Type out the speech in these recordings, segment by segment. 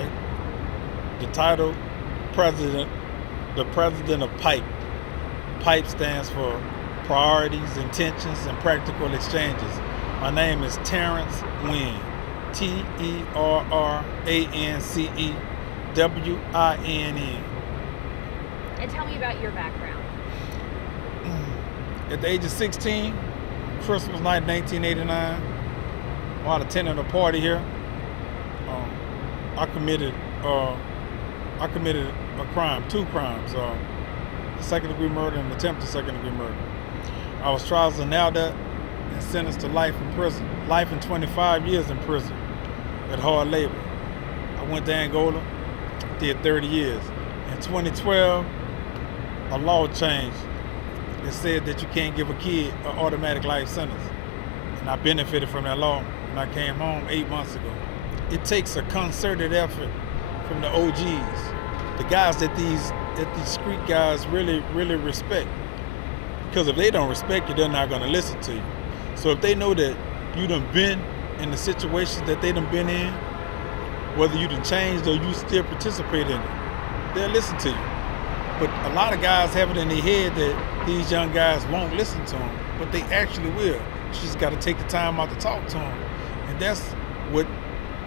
right? The title, president, the president of PIPE. PIPE stands for Priorities, Intentions, and Practical Exchanges. My name is Terrance Winn, TerranceWinn. And tell me about your background. At the age of 16, Christmas night 1989, while attending a party here, I committed a crime, 2 crimes, second-degree murder and attempted second-degree murder. I was tried as an adult and sentenced to life in prison, life and 25 years in prison at hard labor. I went to Angola, did 30 years. In 2012, a law changed. It said that you can't give a kid an automatic life sentence. And I benefited from that law when I came home 8 months ago. It takes a concerted effort from the OGs, the guys that these street guys really respect. Because if they don't respect you, they're not going to listen to you. So if they know that you done been in the situations that they done been in, whether you done changed or you still participate in it, they'll listen to you. But a lot of guys have it in their head that these young guys won't listen to them, but they actually will. You just got to take the time out to talk to them. And that's what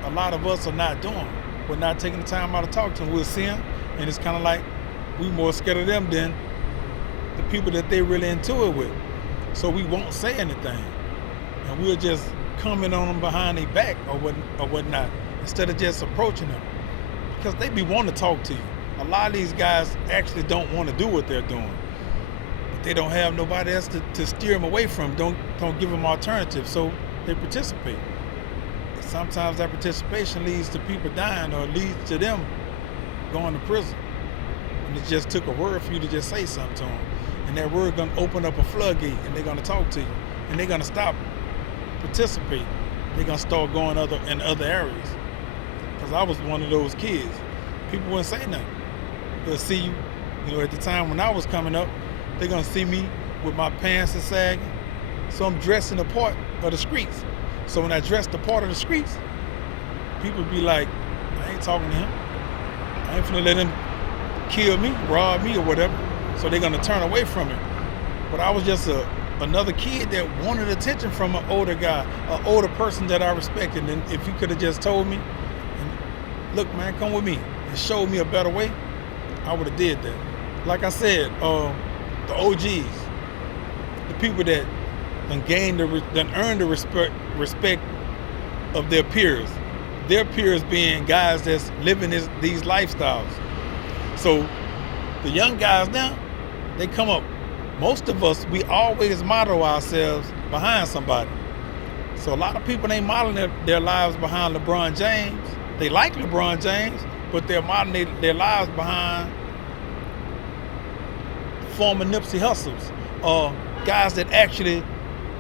a lot of us are not doing. We're not taking the time out to talk to them. We'll see them, and it's kind of like we more scared of them than the people that they really into it with. So we won't say anything. And we'll just comment on them behind their back or whatnot, instead of just approaching them. Because they be wanting to talk to you. A lot of these guys actually don't want to do what they're doing. But they don't have nobody else to steer them away from, don't give them alternatives, so they participate. And sometimes that participation leads to people dying or leads to them going to prison. And it just took a word for you to just say something to them. And that word gonna open up a floodgate, and they're gonna talk to you. And they're gonna stop participating. They're gonna start going in other areas. Because I was one of those kids. People wouldn't say nothing. They'll see you, at the time when I was coming up, they're gonna see me with my pants and sagging. So I'm dressing the part of the streets. So when I dress the part of the streets, people be like, I ain't talking to him. I ain't finna let him kill me, rob me, or whatever. So they're gonna turn away from it. But I was just another kid that wanted attention from an older guy, an older person that I respected. And if you could have just told me, look, man, come with me, and showed me a better way, I would have did that. Like I said, the OGs, the people that done earned the respect of their peers being guys that's living these lifestyles. So the young guys now, they come up, most of us, we always model ourselves behind somebody. So a lot of people ain't modeling their lives behind LeBron James. They like LeBron James, but they're modeling their lives behind former Nipsey Hussles, or guys that actually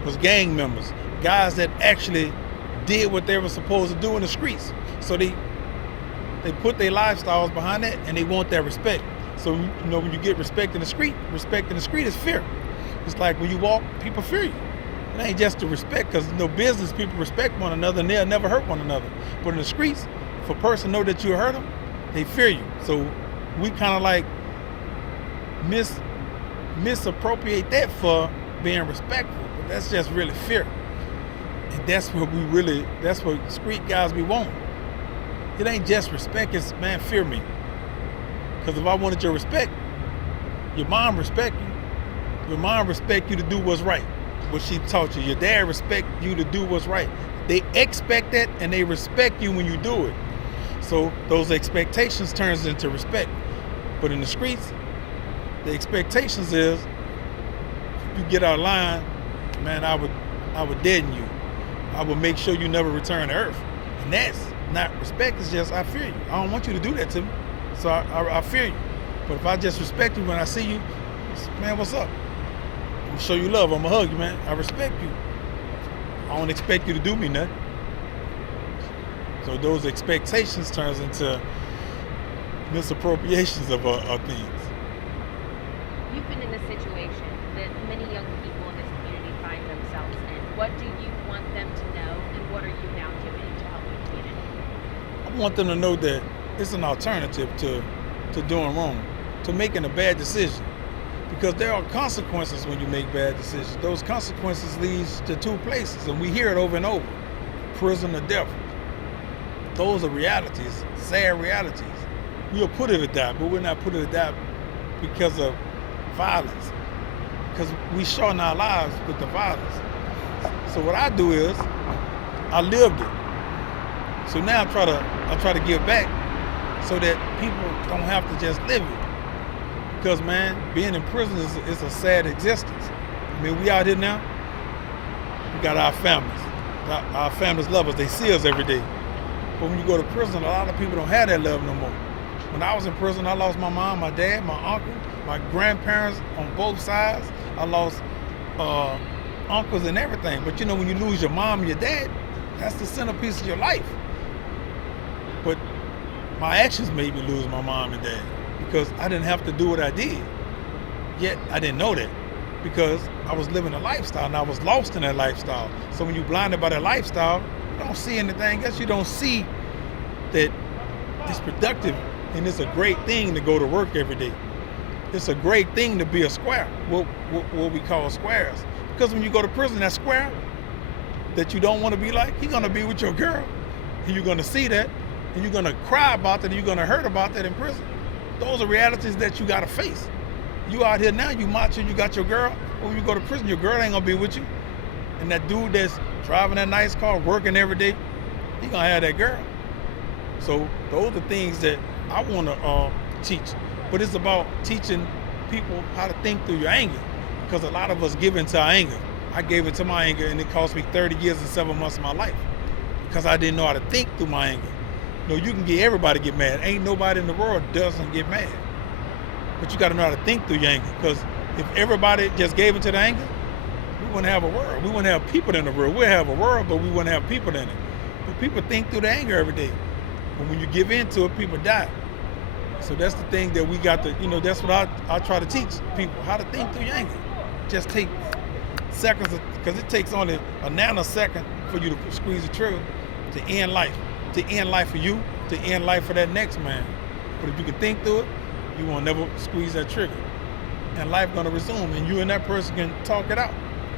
was gang members, guys that actually did what they were supposed to do in the streets. So they put their lifestyles behind that, and they want that respect. So when you get respect in the street is fear. It's like when you walk, people fear you. It ain't just the respect, because business people respect one another and they'll never hurt one another. But in the streets, if a person know that you hurt them, they fear you. So we kind of like misappropriate that for being respectful. But that's just really fear. And that's what street guys be wanting. It ain't just respect, it's, man, fear me. Because if I wanted your respect, your mom respect you. Your mom respect you to do what's right, what she taught you. Your dad respect you to do what's right. They expect that, and they respect you when you do it. So those expectations turns into respect. But in the streets, the expectations is, if you get out of line, man, I would deaden you. I would make sure you never return to earth. And that's not respect, it's just I fear you. I don't want you to do that to me. So I fear you. But if I just respect you when I see you, man, what's up? I'm gonna show you love, I'm gonna hug you, man. I respect you. I don't expect you to do me nothing. So those expectations turns into misappropriations of things. You've been in a situation that many young people in this community find themselves in. What do you want them to know, and what are you now doing to help the community? I want them to know that it's an alternative to doing wrong, to making a bad decision. Because there are consequences when you make bad decisions. Those consequences leads to two places, and we hear it over and over: prison or death. Those are realities, sad realities. We'll put it to die, but we're not putting it to die because of violence. Because we shorten our lives with the violence. So what I do is, I lived it. So now I try to give back so that people don't have to just live it. Because, man, being in prison is a sad existence. I mean, we out here now, we got our families. Our families love us. They see us every day. But when you go to prison, a lot of people don't have that love no more. When I was in prison, I lost my mom, my dad, my uncle, my grandparents on both sides. I lost uncles and everything. But, you know, when you lose your mom and your dad, that's the centerpiece of your life. But my actions made me lose my mom and dad, because I didn't have to do what I did. Yet I didn't know that, because I was living a lifestyle and I was lost in that lifestyle. So when you're blinded by that lifestyle, you don't see anything else. You don't see that it's productive and it's a great thing to go to work every day. It's a great thing to be a square, what we call squares. Because when you go to prison, that square that you don't want to be like, you're going to be with your girl. And you're going to see that, and you're going to cry about that, and you're going to hurt about that in prison. Those are realities that you got to face. You out here now, you marching, you got your girl. When you go to prison, your girl ain't going to be with you. And that dude that's driving that nice car, working every day, he going to have that girl. So those are things that I want to teach. But it's about teaching people how to think through your anger. Because a lot of us give into our anger. I gave into my anger, and it cost me 30 years and 7 months of my life. Because I didn't know how to think through my anger. You know, you can get everybody to get mad. Ain't nobody in the world doesn't get mad. But you got to know how to think through your anger. Because if everybody just gave into the anger, we wouldn't have a world. We wouldn't have people in the world. We'd have a world, but we wouldn't have people in it. But people think through the anger every day. But when you give into it, people die. So that's the thing that we got to, you know, that's what I try to teach people, how to think through your anger. Just take seconds, because it takes only a nanosecond for you to squeeze the trigger to end life. To end life for you, to end life for that next man. But if you can think through it, you won't never squeeze that trigger. And life gonna resume, and you and that person can talk it out.